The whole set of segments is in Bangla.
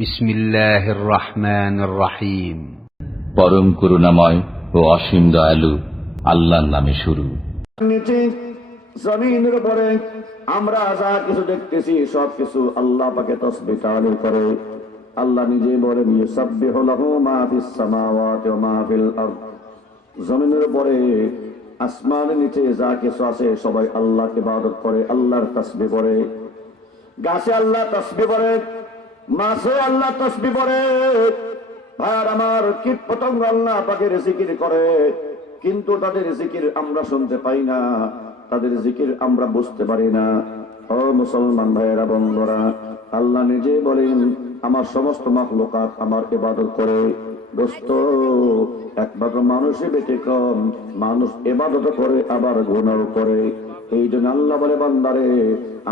বিসমিল্লাহির রহমানির রহিম। পরম করুণাময় ও অসীম দয়ালু আল্লাহর নামে শুরু। নিচে জমিনের উপরে আমরা যা কিছু দেখতেছি সব কিছু আল্লাহ পাকে তাসবিহ তাআলিল করে। আল্লাহ নিজে বলেন ইউসাব্বিহু লাহু মা ফিস সামাওয়াতি ওয়া মা ফিল আরদ। জমিনের উপরে আসমানের নিচে যা কিছু আছে সবাই আল্লাহকে ইবাদত করে, আল্লাহর তাসবিহ করে। গাছে আল্লাহ তাসবিহ করে, মাছে আল্লাহ তাসবিহ করে। আর আমার কীট পতঙ্গ আল্লাহ পাকের জিকির করে, কিন্তু তাদের জিকির আমরা শুনতে পাই না, তাদের জিকির আমরা বুঝতে পারি না। ও মুসলমান ভাইয়েরা বন্ধুরা, আল্লাহ নিজে বলেন আমার সমস্ত মাখলুকাত আমার ইবাদত করে। দোস্ত, একমাত্র মানুষই ব্যতিক্রম, মানুষ ইবাদত করে আবার গুনাহ করে। এই জন্য আল্লাহ বলে বান্দারে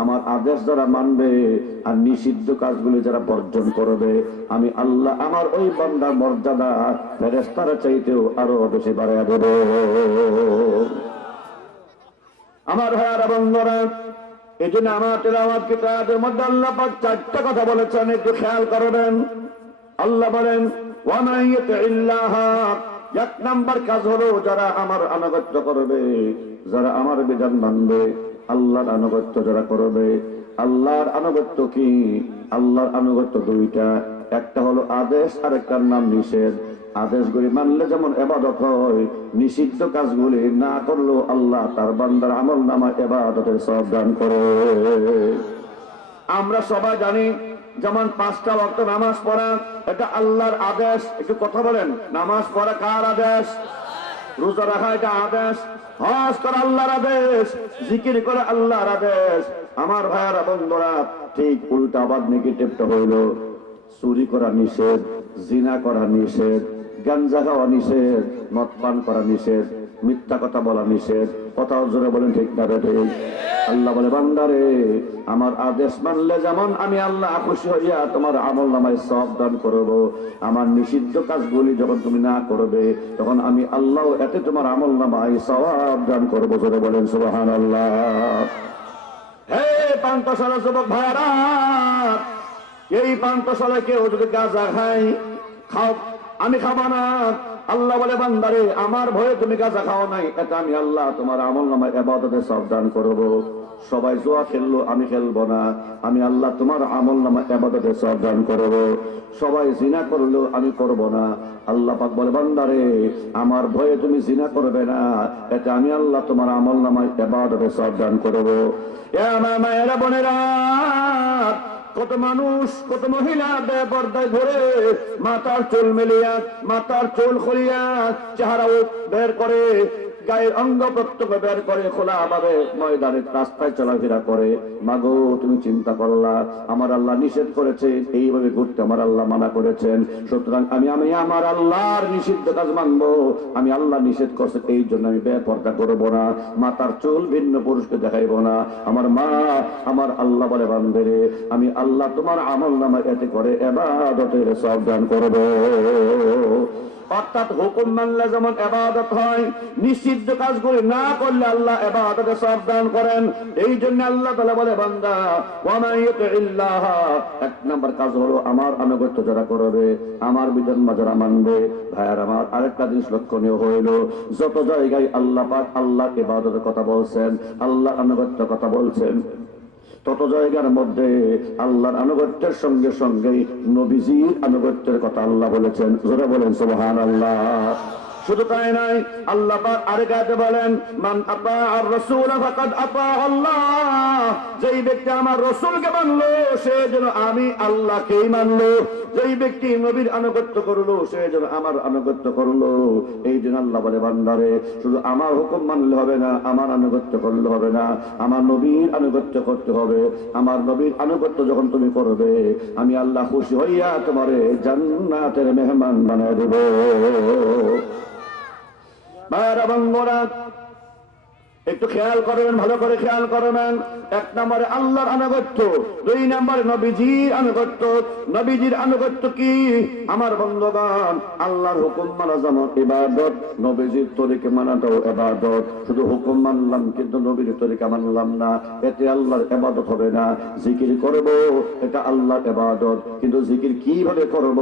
আমার আদেশ যারা মানবে আর নিষিদ্ধ কাজগুলি যারা বর্জন করবে, আমি আল্লাহ আমার ওই বান্দার মর্যাদা ফেরেশতার চাইতেও আরো বেশি বাড়াইয়া দেব। আমার ভাইয়ারা বন্ধুরা, এই জন্য আমার তেলাওয়াত কিতাবের মধ্যে আল্লাহ পাক চারটা কথা বলেছেন, একটু খেয়াল করবেন। আল্লাহ বলেন ওয়া মান ইউতিল্লাহ, এক নাম্বার কাজ হলো যারা আমার আনুগত্য করবে, যারা আমার বিধান মানবে, আল্লাহর আনুগত্য যারা করবে। আল্লাহর আনুগত্য কি? আল্লাহর আনুগত্য দুইটা, একটা হলো আদেশ আর একটার নাম নিষেধ। আদেশগুলি মানলে যেমন ইবাদত হয়, নিষিদ্ধ কাজগুলি না করলেও আল্লাহ তার বান্দার আমল নামা ইবাদতের সওয়াব দান করে। আমরা সবাই জানি যেমন 5টা ওয়াক্ত নামাজ পড়া এটা আল্লাহর আদেশ। একটু কথা বলেন, নামাজ পড়া কার আদেশ? রোজা রাখা এটা আদেশ, হজ করা আল্লাহর আদেশ, জিকির করা আল্লাহর আদেশ। আমার ভাইয়ারা বন্ধুরা, ঠিক উল্টা আবার নেগেটিভটা হইল চুরি করা নিষেধ, জিনা করা নিষেধ, গাঞ্জা খাওয়া নিষেধ, মদ পান করা নিষেধ, মিথ্যা কথা বলা নিষেধ। কথা জোরে বলেন ঠিক না ঠিক? আল্লাহ বলে বান্দারে আমার আদেশ মানলে যেমন আমি আল্লাহ খুশি হইয়া তোমার আমল নামায় সওয়াব দান করব, আমার নিষিদ্ধ কাজগুলি যখন তুমি না করবে তখন আমি আল্লাহ এতে তোমার আমল নামায় সওয়াব দান করব। জোরে বলেন সুবহানাল্লাহ। হে পান্থশালা যুবক ভাইরা, এই পান্থশালা কেউ যদি গাঁজা খাই, খাও, আমি খাবো না। আল্লাহ বলে বান্দারে আমার ভয়ে তুমি গাঁজা খাও নাই, এটা আমি আল্লাহ তোমার আমল নামায় ইবাদতের সওয়াব দান করব। সবাই জুয়া খেললো, আমি খেলবো না, আমি আল্লাহ তোমার আমল নামায় ইবাদতের সওয়াব দান করব। সবাই জিনা করলো, আমি করব না। আল্লাহ পাক বলে বান্দারে আমার ভয়ে তুমি জিনা করবে না, এটা আমি আল্লাহ তোমার আমল নামায় ইবাদতের সওয়াব দান করব। এ আমার মায়েরা বোনেরা, কত মানুষ, কত মহিলা বেপরদায় ঘুরে, মাথার চুল মেলিয়া, মাথার চুল খুলিয়া, চেহারাও বের করে, গায়ের অঙ্গ প্রত্যঙ্গ বের করে খোলা ভাবে ময়দানের রাস্তায় চলাফেরা করে। মাগো, তুমি চিন্তা করলা আমার আল্লাহ নিষেধ করেছেন এইভাবে ঘুরতে, আমার আল্লাহ মানা করেছেন, সুতরাং আমি আমার আল্লাহর নিষিদ্ধ কাজ মানবো। আমি আল্লাহ নিষেধ করছে এই জন্য আমি বেপরদা করবো না, মাথার চুল ভিন্ন পুরুষকে দেখাইব না। আমার মা, আমার আল্লাহ বলে বান্দেরে আমি আল্লাহ তোমার আমল নামা এতে করে ইবাদতের সওয়াব দান করব। অর্থাৎ হুকুম মানলে যেমন ইবাদত হয়, নিষিদ্ধ কাজগুলি না করলে আল্লাহ ইবাদতের সওয়াব দান করেন। এই জন্য আল্লাহ তাআলা বলে বান্দা ওয়া মান ইউতিল্লাহ, এক নাম্বার কাজ হলো আমার আনুগত্য যারা করবে, আমার বিধান যারা মানবে। ভাইয়ার আমার আরেকটা জিনিস লক্ষণীয় হইল, যত জায়গায় আল্লাহ পাক আল্লাহ ইবাদতের কথা বলছেন, আল্লাহ আনুগত্যের কথা বলছেন, তত জায়গার মধ্যে আল্লাহর আনুগত্যের সঙ্গে সঙ্গে নবীজির আনুগত্যের কথা আল্লাহ বলেছেন। জোরে বলেন সুবহানাল্লাহ। শুধু তাই নাই, আল্লাহ পাক আরেক আয়াতে বলেন মান আতাআর রাসূল ফাকাদ আতা আল্লাহ, যেই ব্যক্তি আমার রাসূলকে মানলো সে যেন আমি আল্লাহকেই মানলো, যেই ব্যক্তি নবীর আনুগত্য করলো সে যেন আমার আনুগত্য করলো। এই জন্য আল্লাহ বলে বান্দারে শুধু আমার হুকুম মানলে হবে না, আমার আনুগত্য করলে হবে না, আমার নবীর আনুগত্য করতে হবে। আমার নবীর আনুগত্য যখন তুমি করবে আমি আল্লাহ খুশি হইয়া তোমারে জান্নাতের মেহমান বানায় দেব। ভাইরা বন্ধুরা, একটু খেয়াল করবেন, ভালো করে খেয়াল করবেন। এক নম্বরে আল্লাহর আনুগত্য, দুই নম্বরে নবীজির আনুগত্য। নবীজির আনুগত্য কি আমার বন্ধুগণ? আল্লাহর হুকুম মানা যেমন ইবাদত, নবীজির তরিকা মানাটাও ইবাদত। শুধু হুকুম মানলাম কিন্তু নবীর তরিকা মানলাম না, এতে আল্লাহর ইবাদত হবে না। জিকির করব, এটা আল্লাহর ইবাদত, কিন্তু জিকির কিভাবে করব?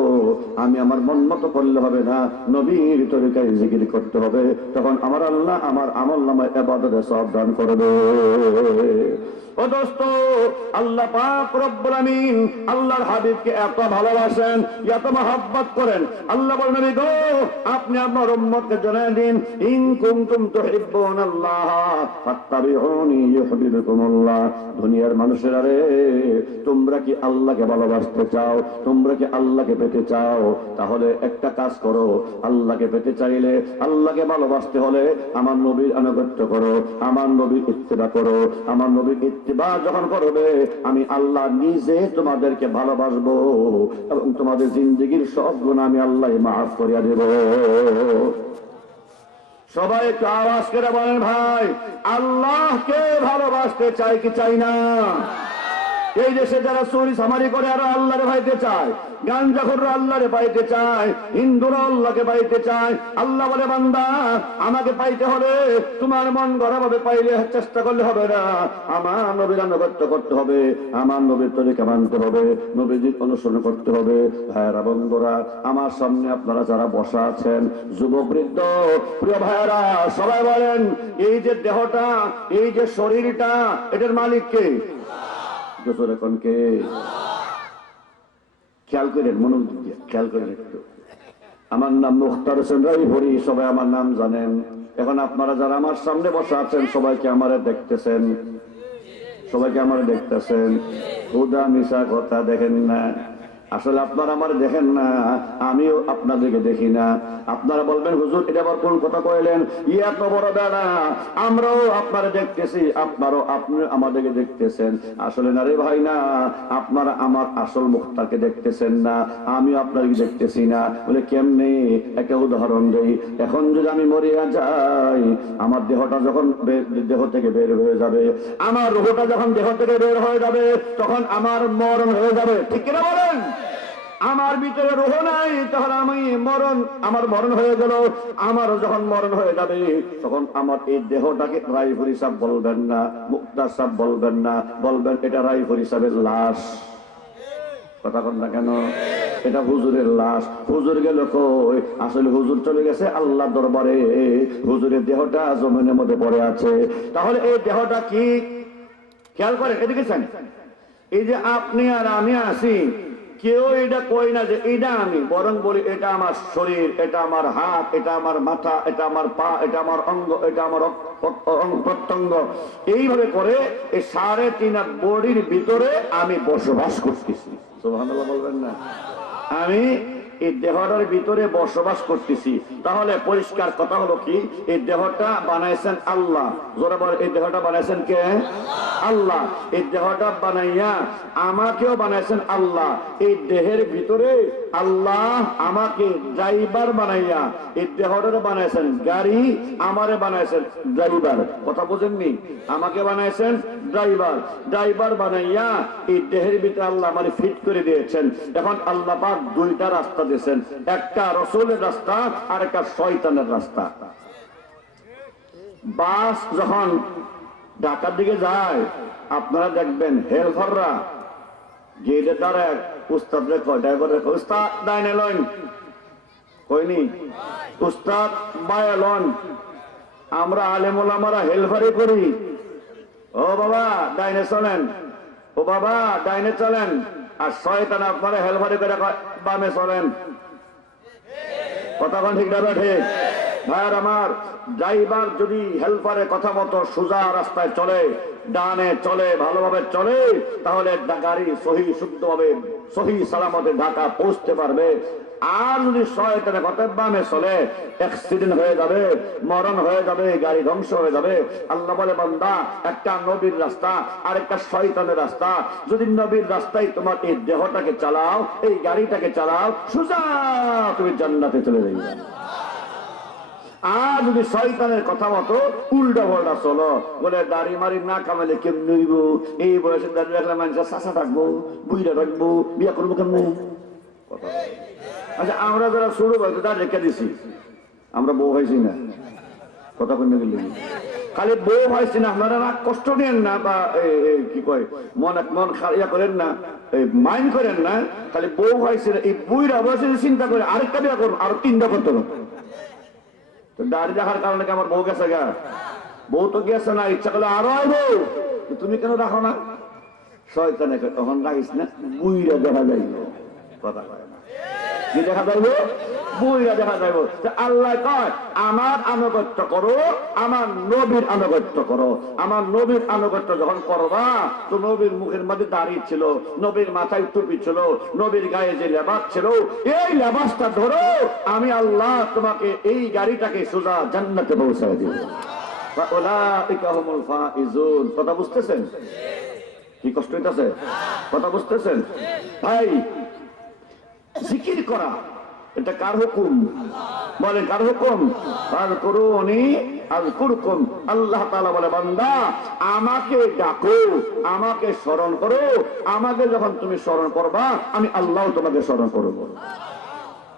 আমি আমার মন মতো করলে হবে না, নবীর তরিকায় জিকির করতে হবে। তখন আমার আল্লাহ আমার আমল নামায় ইবাদত সব দান করবে। ও দোস্ত, আল্লাহ পাক রব্বুল আমিন আল্লাহর হাবিবকে এত ভালোবাসেন, এত মহব্বত করেন। আল্লাহ বলেন, নবী গো, আপনি আপনার উম্মতকে জানিয়ে দিন, ইন কুনতুম তুহিব্বুনাল্লাহ ফাত্তাবিউনি ইউহিব্বুকুমুল্লাহ। দুনিয়ার মানুষেরা রে, তোমরা কি আল্লাহকে ভালোবাসতে চাও? তোমরা কি আল্লাহকে পেতে চাও? তাহলে একটা কাজ করো, আল্লাহকে পেতে চাইলে, আল্লাহকে ভালোবাসতে হলে আমার নবীর আনুগত্য করো, আমার নবীর ইত্তেবা করো। আমার নবীর ইত্তেবা যখন করবে, আমি আল্লাহ নিজে তোমাদেরকে ভালোবাসবো এবং তোমাদের জিন্দেগীর সব গুনাহ আমি আল্লাহ মাফ করিয়া দেব। সবাই একটু আওয়াজ করে বলেন, ভাই আল্লাহকে ভালোবাসতে চাই কি চাই না? এই দেশে যারা চুরি সামারি করে আরো আল্লাহরে পাইতে চায়, গাঞ্জাখোররা আল্লাহরে পাইতে চায়, হিন্দুরা আল্লাহকে পাইতে চায়। আল্লাহ বলে, বান্দা আমাকে পাইতে হলে তোমার মন গড়া ভাবে পাইলে চেষ্টা করলে হবে না, আমার নবীর আনুগত্য করতে হবে, আমার নবীর তরিকা মানতে হবে, নবীজির অনুসরণ করতে হবে। ভাইয়েরা বন্ধুরা, আমার সামনে আপনারা যারা বসা আছেন, যুবক বৃদ্ধ প্রিয় ভাইয়েরা, সবাই বলেন, এই যে দেহটা, এই যে শরীরটা, এটার মালিক কে? কে? খেয়াল করেন, মনোযোগ দিয়ে খেয়াল করেন একটু। আমার নাম মুখতার হোসেন রায়পুরি, সবাই আমার নাম জানেন। এখন আপনারা যারা আমার সামনে বসে আছেন, সবাইকে আমারে দেখতেছেন, সবাইকে আমারে দেখতেছেন। হুদা মিশা কথা দেখেন না, আসলে আপনারা আমার দেখেন না, আমিও আপনাদেরকে দেখি না। আপনারা বলবেন, হুজুর এটা আবার কোন কথা কইলেন? এত বড় বেড়া, আমরাও আপনারা দেখতেছি, আপনারও আপনি আমাদেরকে দেখতেছেন। আসলে না রে ভাই, না, আপনারা আমার আসল মুখটাকে দেখতেছেন না, আমিও আপনাদেরকে দেখতেছি না। বলে কেমনে? একটা উদাহরণ দেই। এখন যদি আমি মরিয়া যাই, আমার দেহটা যখন দেহ থেকে বের হয়ে যাবে, আমার রূহটা যখন দেহ থেকে বের হয়ে যাবে, তখন আমার মরণ হয়ে যাবে, ঠিক কিনা বলেন? আমার ভিতরে রূহ নাই, তাহলে আমি মরণ, আমার মরণ হয়ে গেল। আমার যখন মরণ হয়ে যাবে, তখন আমার এই দেহটাকে রায়পুরি সাহেব বলবেন না, মুক্তার সাহেব বলবেন না, বলবেন এটা রায়পুরি সাহেবের লাশ। কথা কন না কেন? এটা হুজুরের লাশ। হুজুর গেল কই? আসলে হুজুর চলে গেছে আল্লাহ দরবারে, হুজুরের দেহটা জমিনের মধ্যে পড়ে আছে। তাহলে এই দেহটা কি? খেয়াল করেন, এদিকে চান। এই যে আপনি আর আমি আছি, কেউ এটা কই না যে এটা আমি, বরং বলি এটা আমার শরীর, এটা আমার হাত, এটা আমার মাথা, এটা আমার পা, এটা আমার অঙ্গ, এটা আমার প্রত্যঙ্গ। এইভাবে করে এই 3.5 বডির ভিতরে আমি বসবাস করতেছি। সুবহানাল্লাহ বলবেন না? আমি এই দেহটার ভিতরে বসবাস করতেছি। তাহলে পরিষ্কার কথা হলো কি, এই দেহটা বানাইছেন আল্লাহ। যারা বলে এই দেহটা বানাইছেন কে? আল্লাহ। এই দেহটা বানাইয়া আমাকেও বানাইছেন আল্লাহ। এই দেহের ভিতরে আল্লাহ আমাকে ড্রাইভার বানাইয়া এই দেহটারে বানাইছেন গাড়ি, আমারে বানাইছেন ড্রাইভার। কথা বুঝেননি? আমাকে বানাইছেন ড্রাইভার, ড্রাইভার বানাইয়া এই দেহের ভিতরে আল্লাহ আমারে ফিট করে দিয়েছেন। এখন আল্লাহ পাক দুইটা রাস্তা দিয়েছেন, একটা রাসূলের রাস্তা আর একটা শয়তানের রাস্তা। বাস যখন ঢাকার দিকে যায়, আপনারা দেখবেন হেলফাররা গেটে দাঁড়ায়, উস্তাদ রে কয়, ড্রাইভার রে কয়, উস্তাদ ডাইনে লন, কইনি উস্তাদ বায়ে লন। আমরা আলেম ওলামারা হেলফারি করি, ও বাবা ডাইনে চলেন, ও বাবা ডাইনে চলেন। আর শয়তান আপনারা হেলফারি করে বামে চলেন। কথা কোন ঠিক না ঠিক? ভাইয়ার আমার, ড্রাইভার যদি হেল্পারে কথা মতো সোজা রাস্তায় চলে, ডানে চলে, ভালোভাবে চলে, তাহলে গাড়ি সহি শুদ্ধভাবে সহি সালামতে ঢাকা পৌঁছতে পারবে। আর যদি শয়তানের কথা বামে চলে, অ্যাক্সিডেন্ট হয়ে যাবে, মরণ হয়ে যাবে, গাড়ি ধ্বংস হয়ে যাবে। আল্লাহ বলে, বান্দা একটা নবীর রাস্তা আর একটা শয়তানের রাস্তা। যদি নবীর রাস্তায় তোমার এই দেহটাকে চালাও, এই গাড়িটাকে চালাও, সোজা তুমি জান্নাতে চলে যাবে। আর যদি শয়তানের কথা মতো উল্টা পাল্টা চলো, বলে দাড়ি মারি না কামাইলে কেমনি হইব, এই বয়সে দাড়ি রাখলে মানুষের চাষা থাকবো, বুইরা রাখবো, বিয়া করবো কেমনে? আচ্ছা, আমরা যারা শুরু হয়তো দাঁড় রেখে দিছি, আমরা বউ হয়েছি না, কথা কইতে গেলে খালি বউ হয়েছি না, আপনারা না কষ্ট নেন না, বা কি কয় মন ইয়া করেন না, মাইন্ড করেন না, খালি বউ হয়েছে না, এই বুইরা বয়সে চিন্তা করে আরেকটা বিয়া করুন, আরো 3টা করতে হবে। তো দাড়ি রাখার কারণে কি আমার বউ গেছে গা? বউ তো গেছে না, ইচ্ছা করলে আরো আইবো, তুমি কেন রাখো না? শয়তানে তখন রাখিস না, বুইরা দেখা যাইব, কথা কয় না, কি দেখা যাইব? বুইরা দেখা যাইব। আল্লাহ কয় আমার আনুগত্য করো, আমার নবীর আনুগত্য করো। আমার নবীর আনুগত্য যখন করবা, তো নবীর মুখের মধ্যে দাড়ি ছিল, নবীর মাথায় টুপি ছিল, নবীর গায়ে যে লেবাস ছিল, এই লেবাসটা ধরো, আমি আল্লাহ তোমাকে এই গাড়িটাকে সোজা জান্নাতে পৌঁছায় দিব। কথা বুঝতেছেন? কি কষ্ট হইতেছে? কথা বুঝতেছেন ভাই? জিকির করা এটা কার হুকুম? বলে কার হুকুম? আর করুনি আল কুরকুম। আল্লাহ তাআলা বলে, বান্দা আমাকে ডাকো, আমাকে স্মরণ করো, আমাকে যখন তুমি স্মরণ করবা, আমি আল্লাহ তোমাকে স্মরণ করব।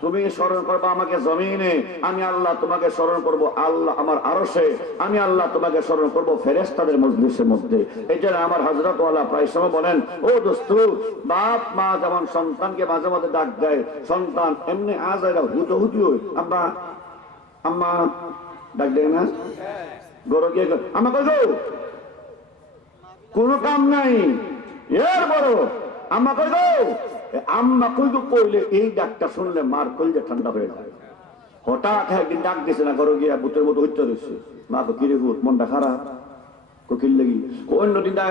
তুমি স্মরণ করবা আমাকে জমিনে, আমি আল্লাহ তোমাকে স্মরণ করব আল্লাহ আমার আরশে, আমি আল্লাহ তোমাকে স্মরণ করব ফেরেশতাদের মজলিসের মধ্যে। এই জন্য আমার হযরত ওয়ালা প্রায় সময় বলেন, ও দোস্ত, বাপ মা যেমন সন্তানকে মাঝে মাঝে ডাক দেয়, সন্তান এমনি আজ এরা হুতো হুতি হয়, আব্বা আম্মা ডাক দেয় না? গরো গিয়ে আম্মা কই গো, কোনো কাম নাই, এর বড় আম্মা কই গো, আম্মা কই গো কইলে এই ডাকটা শুনলে মার কইলে ঠান্ডা হয়ে যায়। হঠাৎ একদিন ডাক দিছে না, ঘরে গিয়া ভূতের মতো হইতে দিচ্ছে, মা কো কিরে ভূত, মনটা খারাপ, কোকিল লাগি, অন্যদিন ডাক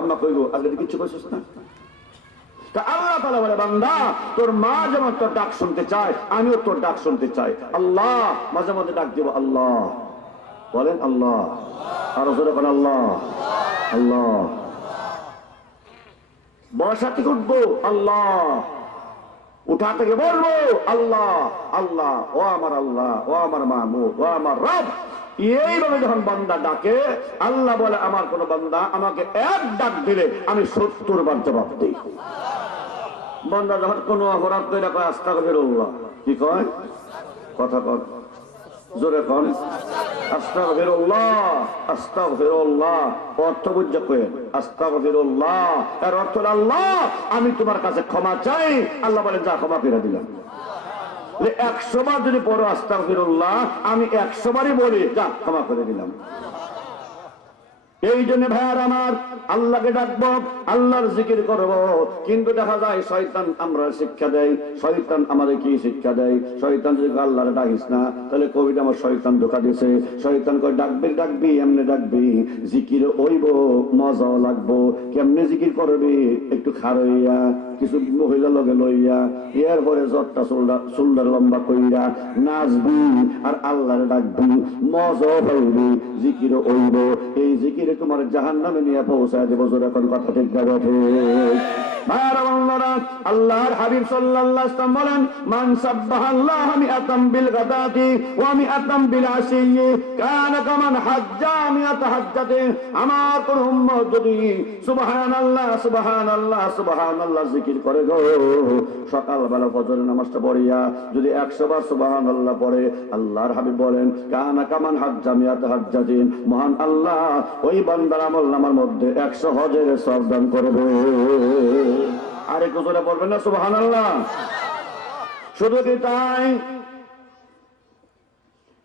আম্মা কই গো, আজকে কিছু কইছিস না? তা আল্লাহ তাআলা বলে, বান্দা তোর মা যেমন তোর ডাক শুনতে চায়, আমিও তোর ডাক শুনতে চাই। আল্লাহ মাঝে মাঝে ডাক দিব, আল্লাহ বলেন, আল্লাহ আরো জোরে বলেন, আল্লাহ আল্লাহ। বসা থেকে উঠবো, আল্লাহ, উঠা থেকে বলবো, আল্লাহ আল্লাহ, ও আমার আল্লাহ, ও আমার মাহবুব, ও আমার রব। এইভাবে যখন বান্দা ডাকে, আল্লাহ বলে আমার কোন বান্দা আমাকে এক ডাক দিলে আমি 70 বার জবাব দিই। বান্দা যখন কোন অপরাধ করে কয় আস্তাগফিরুল্লাহ, কি কয়? কথা কয় জোরে কন, আস্তাগফিরুল্লাহ আস্তাগফিরুল্লাহ। অর্থ বুঝে কয়েন আস্তাগফিরুল্লাহ, এর অর্থ আল্লাহ আমি তোমার কাছে ক্ষমা চাই। আল্লাহ বলেন যা ক্ষমা করে দিলাম। 100 বার যদি পড়ো আস্তাগফিরুল্লাহ, আমি 100 বারই বলি যা ক্ষমা করে দিলাম। এই জন্য ভাইয়ার আমার, আল্লাহকে ডাকবো, আল্লাহর জিকির করব, কিন্তু দেখা যায় শয়তান আমরা শিক্ষা দেয়। শয়তান আমাদের কি শিক্ষা দেয়? শয়তান যদি আল্লাহরে ডাকিস না, তাহলে কবিতা আমার শয়তান ধোঁকা দিছে। শয়তান কয় ডাকবি ডাকবি এমনি ডাকবি, জিকির হইব, মজাও লাগবো। কেমনে জিকির করবি? একটু খারইয়া, কিছু মহিলা লগে লইয়া, এরপরে জটটা চুলটা লম্বা কইরা নাচবি আর আল্লাহরে ডাকবি, মজাও হইবি, জিকির হইব। এই জিকির তোমার জাহান্নামে নিয়ে পৌঁছায় দেব। যখন কথা ঠিক যাবে আল্লাহর হাবিব সাল্লাল্লাহু আলাইহি ওয়াসাল্লাম বলেন, মান সাব্বাহাল্লাহ মিআতাম বিল গাদাতি ওয়া মিআতাম বিল আসিয়্যি কানা কামান হাজ্জা মিআত হাজ্জাতি। আমার কোন উম্মত যদি সুবহানাল্লাহ সুবহানাল্লাহ সুবহানাল্লাহ জিকির করে গো, সকালবেলা ফজরের নামাজটা পড়িয়া যদি 100 বার সুবহানাল্লাহ পড়ে, আল্লাহর হাবিব বলেন কানা কামান হাজ্জা মিআত হাজ্জাতিন, মহান আল্লাহ ওই বান্দার আমলনামার মধ্যে 100 হজের সওয়াব দান করবে। আর একটু জোরে বলবেন না সুবহানাল্লাহ? শুধু কি তাই?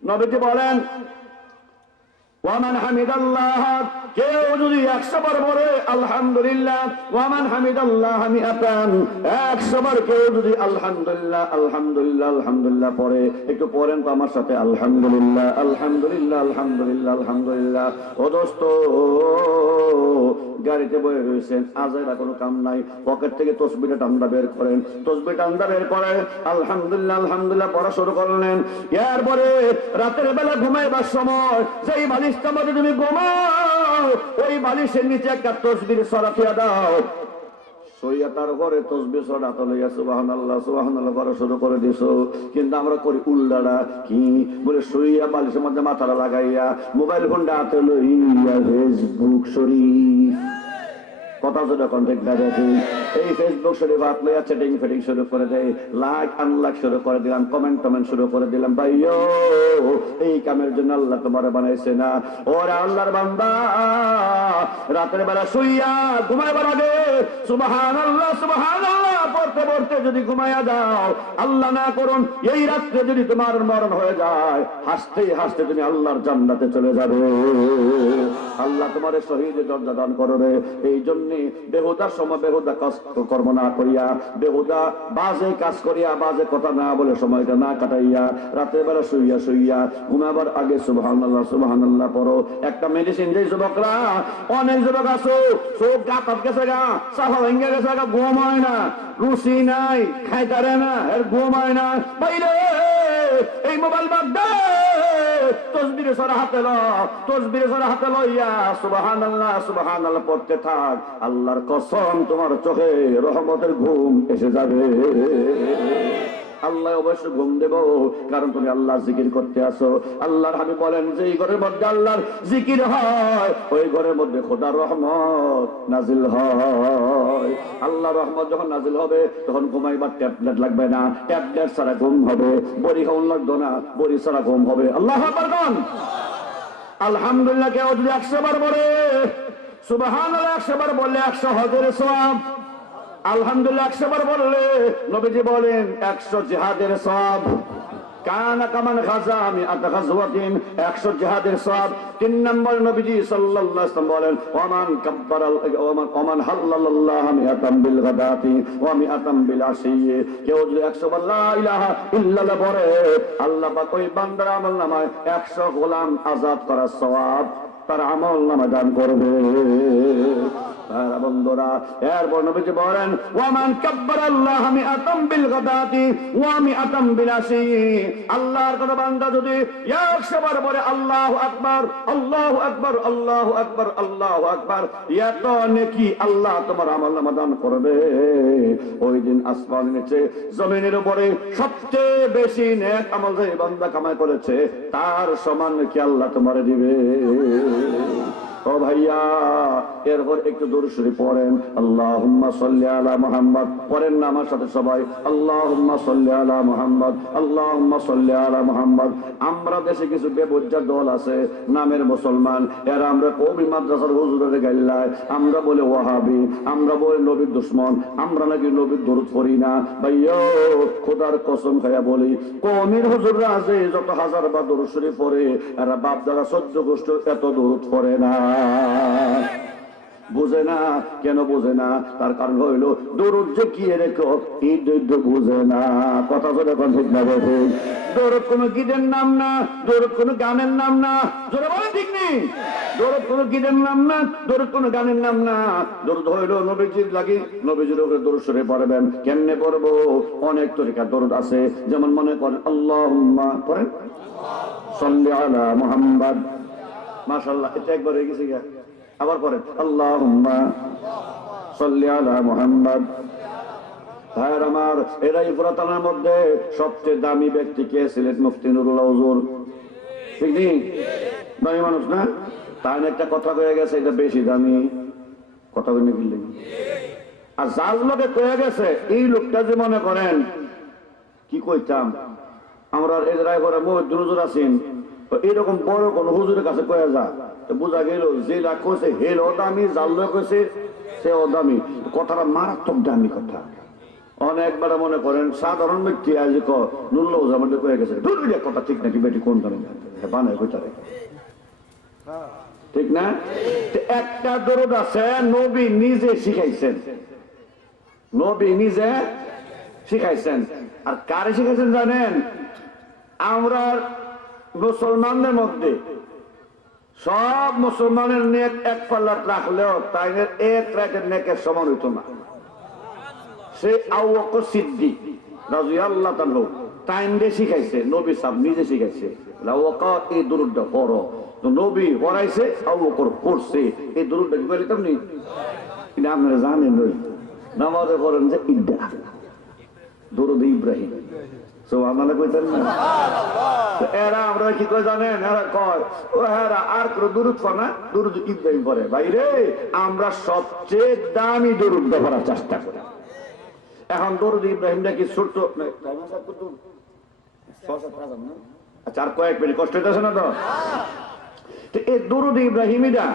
নবীজি বলেন ওয়ামান হামিদাল্লাহ, কেউ যদি 100 বার পড়ে আলহামদুলিল্লাহ, ওয়ামান হামিদাল্লাহ মিআতান, 100 বার কেউ যদি আলহামদুলিল্লাহ আলহামদুলিল্লাহ আলহামদুলিল্লাহ পড়ে, একটু পড়েন তো আমার সাথে, আলহামদুলিল্লাহ আলহামদুলিল্লাহ আলহামদুলিল্লাহ আলহামদুলিল্লাহ। ও দোস্ত, গাড়িতে বয়ে রয়েছেন, আজেরা কোনো কাম নাই, পকেট থেকে তসবিহটা টান্দা বের করেন, তসবিহ টান্দা বের করে আলহামদুলিল্লাহ আলহামদুলিল্লাহ পড়া শুরু করলেন। এরপরে রাতের বেলা ঘুমাইবার সময় যেই বালিশটার মধ্যে তুমি ঘুমাও, ওই বালিশের নিচে একটা তসবিহ সরাফিয়া দাও, সইয়া তার ঘরে তসবিহ সরাত লইয়া সুবহানাল্লাহ সুবহানাল্লাহ করা শুরু করে দিছো, কিন্তু আমরা করি উল্লাড়া কি বলে সইয়া বালিশের মধ্যে মাথাটা লাগাইয়া মোবাইল ফোনটা হাতে লইয়া ফেসবুক শরীফ, কথা যেটা কন্টেক্ট না দেখি এই ফেসবুক শরীফ হাত লইয়া চ্যাটিং ফেটিং শুরু করে দেয়, লাইক আনলাইক শুরু করে দিলাম, কমেন্ট টমেন্ট শুরু করে দিলাম। ভাইও এই কামের জন্য আল্লাহ তোমার বানাইছে না। ওরে আল্লাহর বান্দা, রাতের বেলা শুইয়া ঘুমাইবার আগে সুবহানাল্লাহ সুবহানাল্লাহ পড়তে পড়তে যদি ঘুমাইয়া যাও, আল্লাহ না করুন এই রাত্রে যদি তোমার মরণ হয়ে যায়, হাসতে হাসতে তুমি আল্লাহর জান্নাতে চলে যাবে। আল্লাহ তোমার শহীদ দরজা দান করবে। এই জন্য বেহুদার সময় বেহুদা কাজ কর্ম না করিয়া, বেহুদা বাজে কাজ করিয়া, বাজে কথা না বলে সময়টা না কাটাইয়া রাতের বেলা শুইয়া শুইয়া ঘুমাবার আগে সুবহানাল্লাহ সুবহানাল্লাহ পড়ো। একটা মেডিসিন যে যুবকরা, অনেক যুবক আছো চোখ কাপ গেছে গা, সাফা ভেঙে গেছে গা, ঘুম হয় না, রুচি নাই, খাইতারে না, এর ঘুম হয় না। বাইরে এই মোবাইল বাদ দে, তসবিরে সরা হাতে ল, তসবিরে সরা হাতে লইয়া সুবহানাল্লাহ সুবহানাল্লাহ পড়তে থাক। আল্লাহর কসম তোমার চোখে রহমতের ঘুম এসে যাবে। আল্লাহ অবশ্য ঘুম দেব, কারণ তুমি আল্লাহ জিকির করতে আসো। আল্লাহর হাবিব বলেন যে এই ঘরের মধ্যে আল্লাহর জিকির হয়, ওই ঘরের মধ্যে খোদার রহমত নাজিল হয়। আল্লাহর রহমত যখন নাজিল হবে তখন ঘুমাইবার ট্যাবলেট লাগবে না, ট্যাবলেট ছাড়া ঘুম হবে। বড়ি খাওয়ান লাগতো না, বড়ি ছাড়া ঘুম হবে। আল্লাহু আকবার কোন আলহামদুলিল্লাহ কেউ যদি 100 বার বলে, সুবহানাল্লাহ 100 বার বললে 100 হজের সওয়াব। আলহামদুলিল্লাহ 100 বার বললে নবীজি বলেন 100 জিহাদের সওয়াব। কানা কামান গাজা মিআত গাজওয়াতিন, 100 জিহাদের সওয়াব। 3 নম্বর নবীজি সাল্লাল্লাহু আলাইহি ওয়াসাল্লাম বলেন ওমান কাব্বারাল ওমান হাল্লাল্লাহু মিআতাম বিল গাদাতি ওয়া মিআতাম বিল আশিয়্যি। কেউ যদি 100 বার লা ইলাহা ইল্লাল্লাহ পড়ে, আল্লাহ পাক ওই বান্দার আমলনামায় 100 গোলাম আযাদ করার সওয়াব তার আমলনামায় দান করবে। বন্ধুরা, এরপর নবীজি বলেন ওয়ামান কাব্বারাল্লাহ মিআতাম বিল গাদাতি ওয়া মিআতাম বিল আশিয়্যি। আল্লাহর কোন বান্দা যদি 100 বার বলে আল্লাহু আকবার আল্লাহু আকবার আল্লাহু আকবার আল্লাহু আকবার, এত নেকি আল্লাহ তোমার আমলনামা দান করবে। ওই দিন আসমানের নিচে জমিনের উপরে সবচেয়ে বেশি নেক আমল যে বান্দা কামাই করেছে তার সমান নেকি আল্লাহ তোমারে দিবে। ও ভাইয়া, এরপর একটু দরুদ শরীফ পড়েন। আল্লাহুম্মা সাল্লি আলা মুহাম্মদ পড়েন না আমার সাথে সবাই, আল্লাহুম্মা সাল্লি আলা মুহাম্মদ আল্লাহুম্মা সাল্লি আলা মুহাম্মদ। আমরা দেশে কিছু বেবজ্জা দল আছে নামের মুসলমান, এরা আমরা কওমি মাদ্রাসার হুজুরের গাইল্লায়, আমরা বলে ওয়াহাবি, আমরা বলে নবীর দুশমন, আমরা নাকি নবীর দরুদ পড়ি না। ভাইয়া খোদার কসম খাইয়া বলি, কওমির হুজুররা আছে যত হাজার বার দরুদ শরীফ পড়ে, এরা বাপ দাদা 14 গোষ্ঠ এত দরুদ পড়ে না। বুঝে না কেন বুঝে না? তার কারণ হইল দরুদ যে কি রেখো এই বুঝে না। কথা বলে এখন ঠিক না বলবে। দরুদ কোন গীতের নাম না, দরুদ কোন গানের নাম না, জোরে বলে ঠিক নেই। দরুদ কোন গীতের নাম না, দরুদ কোন গানের নাম না। দরুদ হইল নবীজির লাগি, নবীজির উপরে দরুদ শরীফ পড়বেন। কেমনে পড়বো? অনেক তরিকার দরুদ আছে, যেমন মনে করেন আল্লাহুম্মা পড়েন, সাল্লি আলা মুহাম্মদ। মাশাআল্লাহ, এটা একবার হয়ে গেছে গা। আবার পড়েন আল্লাহুম্মা সাল্লি আলা মুহাম্মদ। ভাইয়ের আমার, এরাই পুরাতনের মধ্যে সবচেয়ে দামি ব্যক্তি কে ছিলেন? মুফতি নুরুল্লাহ হুজুর। ঠিক নেই? দামি মানুষ না? তাই একটা কথা হয়ে গেছে এটা বেশি দামি। কথা বলে ফেললেন। আর যার লোকে কয়ে গেছে এই লোকটা যে মনে করেন কি কইতাম আমরা এজরাই করে মুফতি হুজুর আছেন, এরকম বড় কোন হুজুরের কাছে কয়ে যা, বোঝা গেল যে লাখ কইছে হেল অদামি, জাল কইছে সে অদামি। কথাটা মারাত্মক দামি কথা। অনেকবার মনে করেন সাধারণ ব্যক্তি আজ নুরুল্লাহ হুজুর কয়ে গেছে কথা ঠিক নাকি বেটি কোন দামি বানায় কইতারে, ঠিক না? একটা দরুদ আছে নবী নিজে শিখাইছেন, নবী নিজে শিখাইছেন। আর কারে শিখাইছেন জানেন? আমরা মুসলমানদের মধ্যে সব মুসলমানের নেক এক পাল্লাত রাখলেও তাই এক রাতের নেকের সমান হইত না। সে আবু বকর সিদ্দিক রাদিয়াল্লাহু তাআলা টাইম দিয়ে শিখাইছে, নবী সাহেব নিজে শিখাইছে। আবু বকর এই দুরুদটা পড়ো, তো নবী পড়াইছে, আবু বকর পড়ছে। এই দুরুদটা কি বলিতাম নি? এটা আপনারা জানেন নই, নামাজে পড়েন যে ইদ্দা দরুদ ইব্রাহিম সুবহানাল্লাহ কইতেন না? এরা আমরা কি কই জানেন? এরা কয় ও হ্যাঁ আর কোন দরুদ পড়ে না, দরুদ ইব্রাহিম পড়ে। ভাইরে আমরা সবচেয়ে দামি দরুদ পড়ার চেষ্টা করি। এখন দরুদ ইব্রাহিমটা কি ছোট্ট? আচ্ছা আর কয়েক মিনিট কষ্ট হইতেছে না তো? এই দরুদ ইব্রাহিমীটা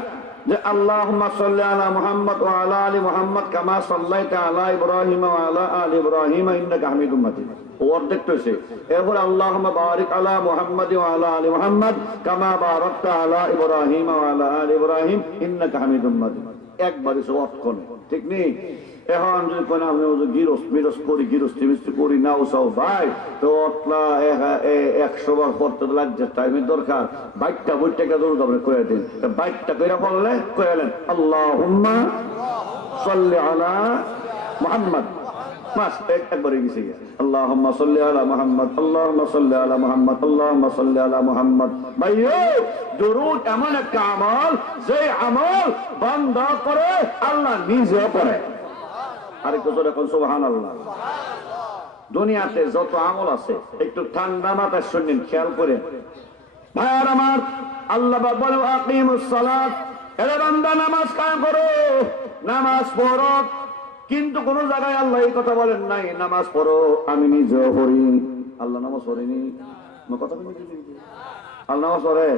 যে আল্লাহুম্মা সাল্লি আলা মুহাম্মদ ওয়া আলা আলি মুহাম্মদ কামা সাল্লাইতা আলা ইব্রাহিম ওয়া আলা আলি ইব্রাহিম ইন্নাকা হামিদুম মাজিদ, অর্ধেক তো সে। এরপর আল্লাহুম্মা বারিক আলা মুহাম্মদ ওয়া আলা আলি মুহাম্মদ কামা বারাকতা আলা ইব্রাহিম ওয়া আলা আলি ইব্রাহিম ইন্নাকা হামিদুম মাজিদ, একবারে সব অক্ষণ, ঠিক নেই? এখন যদি কোন আমি গিরস্ত করি, গিরস্তি মিস্ত্রি করি না ওসাও ভাই, তো 100 বার পড়তে লজ্জার টাইমের দরকার। বাইকটা বইটাকে দরুদ আপনি কয়ে দিন, বাইকটা কইরা পড়লে কইলেন আল্লাহুম্মা সাল্লি আলা মুহাম্মদ, বাস একবারে গেছে। আল্লাহুম্মা সাল্লি আলা মুহাম্মদ, আল্লাহুম্মা সাল্লি আলা মুহাম্মদ, আল্লাহুম্মা সাল্লি আলা মুহাম্মদ। ভাইও দরুদ এমন একটা আমল, যে আমল বান্দা করে আল্লাহ নিজে করে। আরেকটু জোরে কোন সুবহানাল্লাহ। দুনিয়াতে যত আমল আছে একটু ঠান্ডা মাথায় শুনলেন, খেয়াল করে ভাইয়ার আমার। আল্লাহ বলে আকিমুস সালাত, এরে বান্দা নামাজ কায়েম করো, নামাজ পড়ো। কিন্তু কোন জায়গায় আল্লাহ এই কথা বলেন নাই নামাজ পড়ো আমি নিজেও পড়ি। আল্লাহ নামাজ পড়েনি, কথা আল্লাহ নামাজ পড়ে?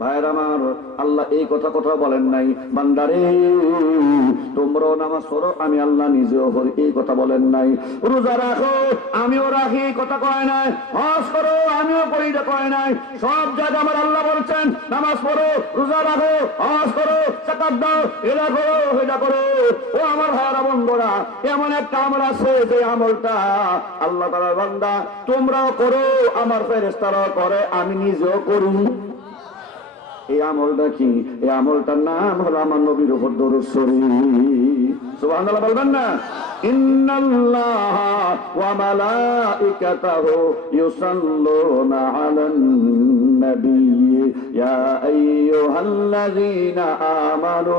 ভাইয়ের আমার, আল্লাহ এই কথা বলেন নাই বান্দারে তোমরাও নামাজ পড়ো আমি আল্লাহ নিজেও পড়ি, এই কথা বলেন নাই। রোজা রাখো আমিও রাখি, কথা কয় নাই। হজ করো আমিও করি, এটা কয় নাই। সব জায়গায় আমার আল্লাহ বলছেন নামাজ পড়ো, রোজা রাখো, হজ করো, যাকাত দাও, এটা করো, এটা করো। ও আমার ভাইয়েরা বন্ধুরা, এমন একটা আমল আছে যে আমলটা আল্লাহ তাআলার বান্দা তোমরাও করো, আমার ফেরেশতারাও করে, আমি নিজেও করি। এই আমলটা কি? এই আমলটার নাম হলো আমার নবীর উপর দরুদ শরীফ। সুবহানাল্লাহ বলবেন না? ইন্নাল্লাহা ওয়া মালাইকাতাহু ইউসাল্লুনা আলান নবী ইয়া আইয়ুহাল্লাযীনা আমানু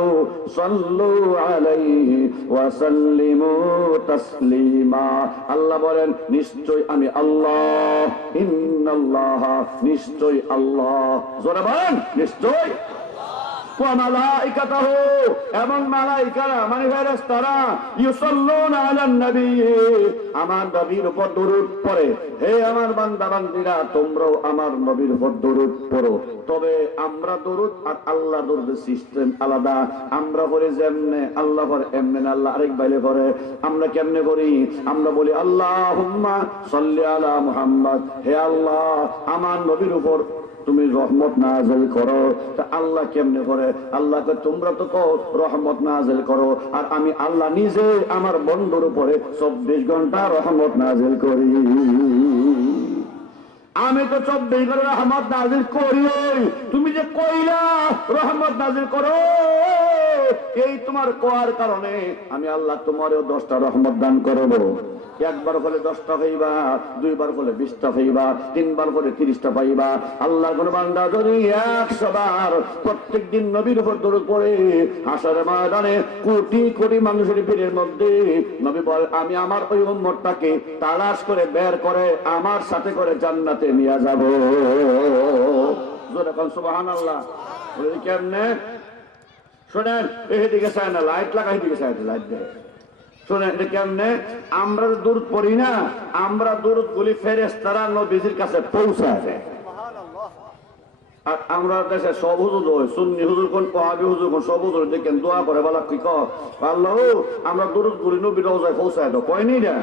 সাল্লু আলাইহি ওয়া সাল্লিমু তাসলিমা। আল্লাহ বলেন নিশ্চয় আমি আল্লাহ, ইন্নাল্লাহা নিশ্চয় আল্লাহ, জোরে বলেন নিশ্চয়, ওয়া মালাইকাতাহু এবং মালাইকারা মানে ফেরেশতারা ইউসাল্লুনা আলান নবী আমার নবীর উপর দরুদ পড়ে। হে আমার বান্দা বান্দীরা তোমরাও আমার নবীর উপর দরুদ পড়ো। তবে আমরা দরুদ আর আল্লাহ দরুদের সিস্টেম আলাদা। আমরা পড়ি যেমনে আল্লাহ পড়ে এমনে না, আল্লাহ আরেক বাইলে পড়ে। আমরা কেমনে করি? আমরা বলি আল্লাহুম্মা সাল্লি আলা মুহাম্মদ, হে আল্লাহ আমার নবীর উপর তুমি রহমত নাযিল করো। তা আল্লাহ কেমনে করে? আল্লাহকে তোমরা তো কও রহমত নাযিল করো, আর আমি আল্লাহ নিজে আমার বন্ধুর উপরে 24 ঘন্টা রহমত নাযিল করি। আমি তো 24 ঘন্টা রহমত নাযিল করি। তুমি যে কইলা রহমত নাযিল করো, এই তোমার কোয়ার কারণে আমি আল্লাহ তোমারও 10টা রহমত দান করব। একবার হলে 10টা পাইবা, দুইবার হলে 20টা পাইবা, তিনবার হলে 30টা পাইবা। আল্লাহ কোন বান্দা যদি 100 বার প্রত্যেক দিন নবীর উপর দরুদ পড়ে, হাসরের ময়দানে কোটি কোটি মানুষের ভিড়ের মধ্যে নবী বলে আমি আমার ওই উম্মতটাকে তালাশ করে বের করে আমার সাথে করে জান্নাতে নিয়ে যাব। জোরে বলেন সুবহানাল্লাহ। কেমনে শোনেন, এদিকে চায় না, লাইট লাগাই, এদিকে চায় না, লাইট দেয়। শোনেন কেমনে? আমরা দরুদ পড়ি না, আমরা দরুদ বলি ফেরেশতারা নবীজির কাছে পৌঁছায় যায়। আর আমরা দেশে সব হুজুর হয়, সুন্নি হুজুর কোন, ওয়াহাবি হুজুর কোন, সব হুজুর দেখেন দোয়া করে বলা কি কয় আল্লাহ আমরা দরুদ বলি নবীর রওজায় পৌঁছায় দাও, কয়নি না?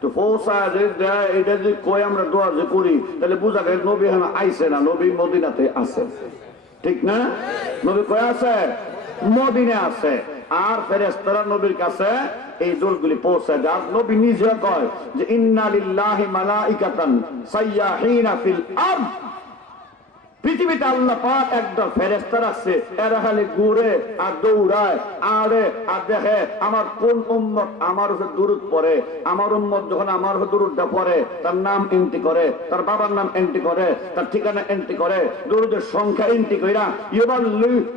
তো পৌঁছায় যে দেয়, এটা যদি কয় আমরা দোয়া যে করি তাহলে বুঝা গেল নবী এখানে আইছে না, নবী মদিনাতে আছে, ঠিক না? নবী কয় আছে? মদিনে আছে। আর ফেরেশতারা নবীর কাছে এই দরুদগুলি পৌঁছায় যায়। নবী নিজে কয় যে ইন্না লিল্লাহি মালাইকাতান সাইয়াহিনা ফিল আরদ, পৃথিবীতে আল্লাহ পাক একদম ফেরেশতা রাখছে, এরা খালি ঘুরে আর দৌড়ায় আড়ে আর দেখে আমার কোন উম্মত আমার উপর দুরূদ পড়ে, আমার উম্মত যখন আমার উপর দুরূদটা পড়ে তার নাম এন্ট্রি করে, তার বাবার নাম এন্ট্রি করে, তার ঠিকানা এন্ট্রি করে, দুরূদের সংখ্যা এন্ট্রি কইরা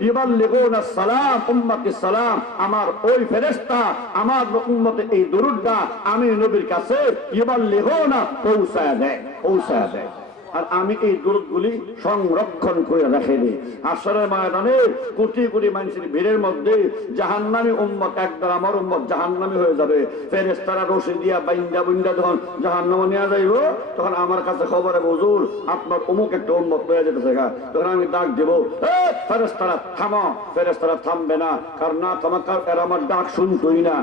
ইউবাল্লিগুনা সালাম উম্মতি সালাম, আমার ওই ফেরেশতা আমার উম্মতে এই দুরূদটা আমি নবীর কাছে ইউবাল্লিগুনা পৌঁছায় দেয়। আর আমি এই দুরূদগুলি সংরক্ষণ করে রেখে দিই। হাশরের ময়দানে কোটি কোটি মানুষের ভিড়ের মধ্যে জাহান্নামী উম্মত একদল আমার উম্মত জাহান্নামী হয়ে যাবে। ফেরেশতারা রশি দিয়া বাইন্দা যখন জাহান্নামে নিয়ে যাইব, তখন আমার কাছে খবর হবে, হুজুর আপনার অমুক একটা উম্মত হয়ে যেতেছে। তখন আমি ডাক দেব, ফেরেশতারা থামো। ফেরেশতারা থামবে না, কারণ না থামার এরা আমার ডাক শুনতই না।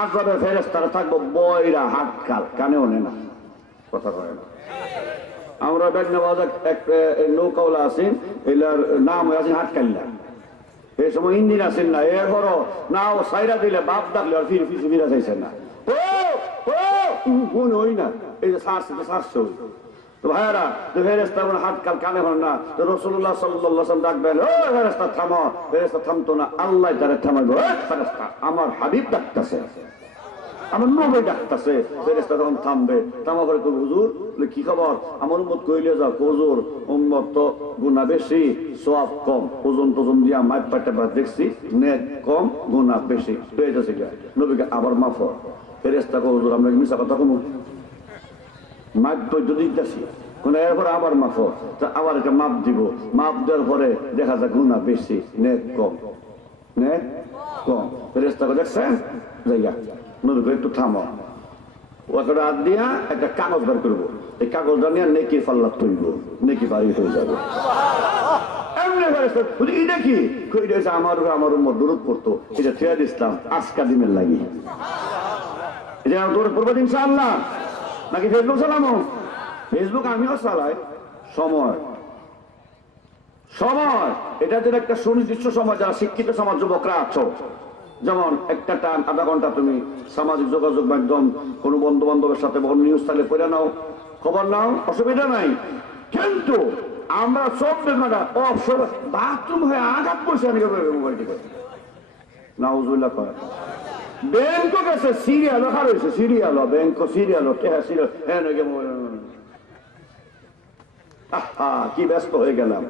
আযাবে ফেরেশতারা থাকবো বয়রা, হাত কানেও নেই না, কথা কয় না। আমরা বেগনাবাদ এক নৌকাওয়ালা আছেন, এলার নাম আছেন হাটকাল্লা। এই সময় ইঞ্জিন আছেন না, এরপরও নাও সাইরা দিলে বাপ ডাকলে আর ফিরা চাইছেন না, ওই না এই যে সারছে তো ভাইয়ারা, তো ফেরেশতা হাটকাল কানে হন না, তো রাসূলুল্লাহ সাল্লাল্লাহু আলাইহি ওয়াসাল্লাম ডাকবেন, ও ফেরেশতা থামো। ফেরেশতা থামতো না, আল্লাহ তারে থামাইবো, ফেরেশতা আমার হাবিব ডাকতেছে, আমার নবী ডাকতেছে। ফেরেশতা তখন থামবে, থামা করে কই, হুজুর কি খবর, আমার উম্মত কইলে যাও। হুজুর উম্মত তো গুনাহ বেশি সওয়াব কম, ওজন দিয়া মাইপ পাটা দেখছি, নেক কম গুনাহ বেশি হয়ে যাচ্ছে। নবীকে আবার মাফ। ফেরেশতা কই, হুজুর আমরা মিছা কথা কমু, মাইপ তো যদি দিতেছি কোন, এরপর আবার মাফ, আবার একটা মাপ দিব, মাপ দেওয়ার পরে দেখা যায় গুনাহ বেশি নেক কম, নেক কম। ফেরেশতা কই, দেখছেন জায়গা নবী একটু থামো, ওকে হাত দিয়া একটা কাগজ বের করবো, এই কাগজটা নিয়ে নেকি পাল্লা তুলব, নেকি বাড়ি হয়ে যাবে। এটা কি আমার দূরত করতো, এটা থিয়াদ ইসলাম আজকা দিনের লাগি, এটা দূরত করবো ইনশাআল্লাহ। নাকি ফেসবুক চালামো? ফেসবুক আমিও চালাই। সময় এটা যেন একটা সুনির্দিষ্ট সময়, যারা শিক্ষিত সমাজ যুবকরা আছো, যেমন একটা টাইম আধা ঘন্টা তুমি সামাজিক যোগাযোগ মাধ্যম কোন বন্ধু বান্ধবের সাথে নিউজ থাকলে পড়ে নাও, খবর নাও, অসুবিধা নাই। কিন্তু আমরা 24 ঘন্টা বাথরুম হয়ে আঘাত পয়সা মোবাইলটি করে নাউজুবিল্লাহ করে। ব্যাংক গেছে সিরিয়াল রাখা রয়েছে, সিরিয়াল ব্যাংক সিরিয়াল কি ব্যস্ত হয়ে গেলাম।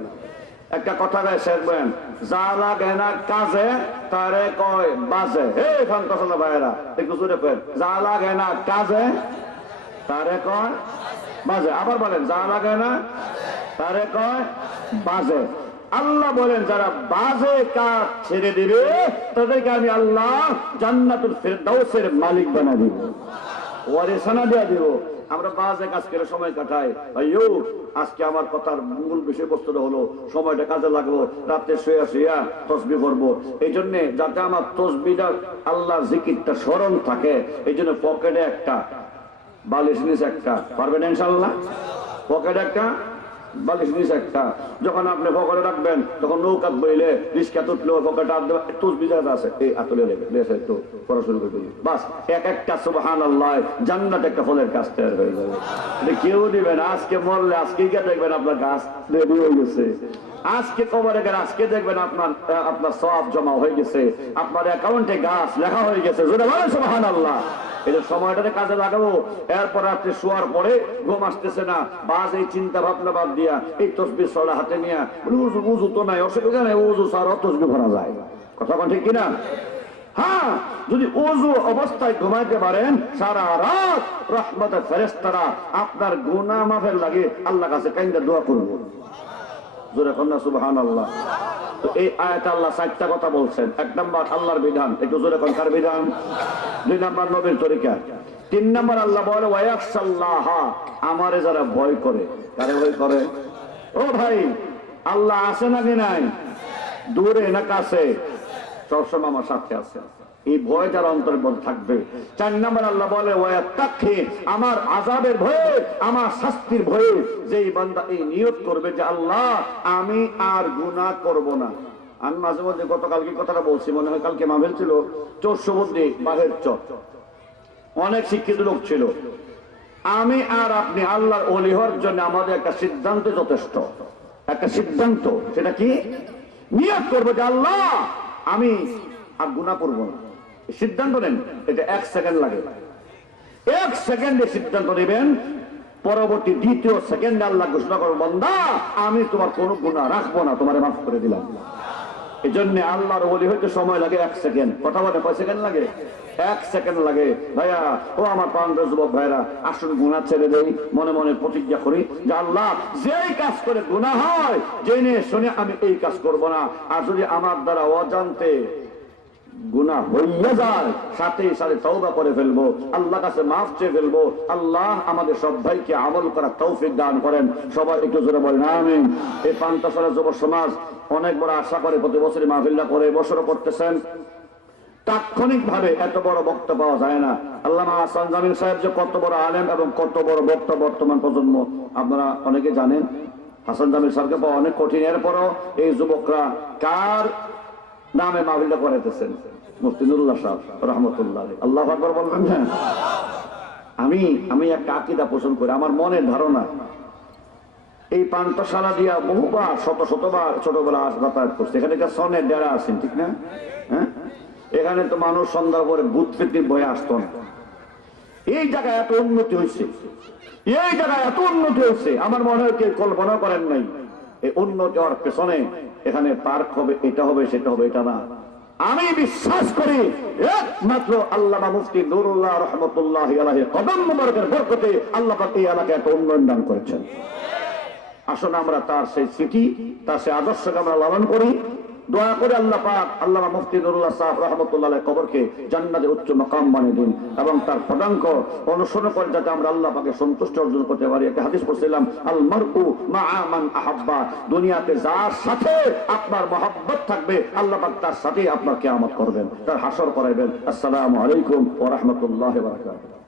একটা কথা গায়ে শেখ বলেন, যা লাগে না কাজে তারে কয় বাজে। হে ফান্তাসলা ভাইয়েরা একটু জোরে কয়েন, যা লাগে না কাজে তারে কয় বাজে। আবার বলেন, যা লাগে না তারে কয় বাজে। আল্লাহ বলেন, যারা বাজে কাজ ছেড়ে দিবে তাদেরকে আমি আল্লাহ জান্নাতুল ফেরদাউসের মালিক বানা দিব, ওয়ারিসানা দিয়া দিব। আমরা বাজে কাজ করে সময় কাটাই। ভাইও আজকে আমার কথার মূল বিষয়বস্তুটা হলো সময়টা কাজে লাগলো, রাতে শুয়া তসবিহ করবো। এই জন্য যাতে আমার তসবিহটা আল্লাহর জিকিরটা স্মরণ থাকে, এই জন্য পকেটে একটা বালিশ নিচে একটা, পারবেন ইনশাআল্লাহ? পকেটে একটা বালিশ নিচে একটা, যখন আপনি পকেটে রাখবেন তখন নৌকা বইলে রিস্কা তুটলেও পকেটে হাত দেবে, তসবিহ আছে এই আতলে রেখে একটু পড়া শুরু করে দিই, বাস একটা সুবহানাল্লাহ, জান্নাত একটা ফলের কাজ তৈরি হয়ে যাবে। কেউ দিবেন আজকে মরলে আজকে গিয়ে দেখবেন আপনার গাছ রেডি হয়ে গেছে, আজকে কবরে গেলে আজকে দেখবেন আপনার সওয়াব জমা হয়ে গেছে, আপনার অ্যাকাউন্টে গাছ লেখা হয়ে গেছে। জোরে বলেন সুবহানাল্লাহ। এটা সময়টাতে কাজে লাগাবো। এরপর রাত্রে শোয়ার পরে ঘুম আসতেছে না, বাস এই চিন্তা ভাবনা বাদ দিয়া এই তসবিহ সলা হাতে নিয়ে, উজু তো নাই, অসুবিধা নাই, উজু ছাড়াও তসবিহ ভরা যায়। কথা বল ঠিক কিনা? হ্যাঁ, যদি ওযু অবস্থায় ঘুমাইতে পারেন সারা রাত রহমতের ফেরেশতারা আপনার গুনাহ মাফের লাগে আল্লাহর কাছে কাইন্দা দোয়া করবে। জোরে কন্যা সুবহানাল্লাহ। তো এই আয়াতে আল্লাহ 4টা কথা বলছেন। 1 নাম্বার আল্লাহর বিধান, একটু জোরে কোন কার বিধান? 2 নাম্বার নবীর তরিকা। 3 নাম্বার আল্লাহ বলে ওয়ায়াখশাল্লাহ, আমারে যারা ভয় করে। কারে ভয় করে? ও ভাই, আল্লাহ আছে নাকি নাই? দূরে না কাছে? সবসময় আমার সাথে আছে। এই ভয় যারা অন্তরের মধ্যে থাকবে। 4 নাম্বার আল্লাহ বলে ওয়ায়াত্তাকি, আমার আযাবের ভয়ে, আমার শাস্তির ভয়ে যেই বান্দা এই নিয়ত করবে যে আল্লাহ আমি আর গুনাহ করব না। আমি মাঝে মধ্যে গতকালকে কথাটা বলছি, মনে হয় কালকে মাহফিল ছিল, চৌসমুদ্দি বাঘের চর, অনেক শিক্ষিত লোক ছিল। আমি আর আপনি আল্লাহর ওলি হওয়ার জন্য আমাদের একটা সিদ্ধান্ত যথেষ্ট। একটা সিদ্ধান্ত, সেটা কি? নিয়ত করবো যে আল্লাহ আমি আর গুনাহ করবো না। সিদ্ধান্ত নেন, এটা 1 সেকেন্ড লাগে। 1 সেকেন্ডে সিদ্ধান্ত নেবেন, পরবর্তী দ্বিতীয় সেকেন্ডে আল্লাহ ঘোষণা করবো বান্দা আমি তোমার কোনো গুনাহ রাখবো না, তোমারে মাফ করে দিলাম। এই জন্য আল্লাহর ওলি হইতে সময় লাগে 1 সেকেন্ড। কথা বলে কয় সেকেন্ড লাগে? 1 সেকেন্ড লাগে। ভাইয়া ও আমার প্রাণপ্রিয় যুবক ভাইরা, আসুন গুনাহ ছেড়ে দেই, মনে মনে প্রতিজ্ঞা করি যে আল্লাহ যেই কাজ করে গুনাহ হয় জেনে শুনে আমি এই কাজ করব না। আর যদি আমার দ্বারা অজান্তে গুনাহ হইয়া যায় সাথে সাথে তওবা করে ফেলবো, আল্লাহর কাছে মাফ চেয়ে ফেলবো। আল্লাহ আমাদের সব ভাইকে আমল করার তৌফিক দান করেন। সবাই একটু জোরে বলেন আমিন। এই পান্তাসারা যুব সমাজ অনেক বড় আশা করে, প্রতি বছরই মাহফিলটা করে, বছরও করতেছেন। তাৎক্ষণিক ভাবে এত বড় বক্তা পাওয়া যায় না। আল্লামা হাসান জামিল সাহেব যে কত বড় আলেম এবং কত বড় বক্তা বর্তমান প্রজন্ম আপনারা অনেকে জানেন। হাসান জামিল সাহেবকে পাওয়া অনেক কঠিন। এরপরও এই যুবকরা কার নামে মাহফিলটা করাইতেছেন? মুফতি নুরুল্লাহ সাহেব রহমতুল্লাহ। আল্লাহু আকবার বলবেন না? আমি একটা আকীদা পোষণ করি, আমার মনের ধারণা এই পান্তাশালা দিয়া বহুবার শতবার ছোটবেলা যাতায়াত করছে। এখানে একটা সনের ডেরা আছেন, ঠিক না? হ্যাঁ, এখানে তো মানুষ সন্ধ্যার পরে ভূত ফিরতির ভয়ে আসতো না। এই জায়গায় এত উন্নতি হয়েছে, এই জায়গায় এত উন্নতি হয়েছে, আমার মনে হয় কেউ কল্পনা করেন নাই। এই উন্নতি হওয়ার পেছনে এখানে পার্ক হবে, এটা হবে, সেটা হবে, এটা না। আমি বিশ্বাস করি একমাত্র আল্লামা মুফতি নুরুল্লাহ রহমতুল্লাহি আলাইহি কদম মুবারকের বরকতে আল্লাহ পাক এই এলাকায় এত উন্নয়ন দান করেছেন। আসুন আমরা তার সেই স্মৃতি, তার সেই আদর্শকে আমরা লালন করি। দোয়া করে আল্লাহ পাক আল্লামা মুফতি নুরুল্লাহ সাহেব রহমতুল্লাহ আলাইহির কবরকে জান্নাতের উচ্চ মাকাম বানিয়ে দিন এবং তার পদাঙ্ক অনুসরণ করে যাতে আমরা আল্লাহ পাকে সন্তুষ্ট অর্জন করতে পারি। একটা হাদিস পড়ছিলাম, আল মারউ মাআ মান আহাব্বা, দুনিয়াতে যার সাথে আপনার মহব্বত থাকবে আল্লাহ পাক তার সাথেই আপনার কিয়ামত করবেন, তার হাসর করাইবেন। আসসালামু আলাইকুম ওয়া রাহমাতুল্লাহি ওয়া বারাকাতুহু।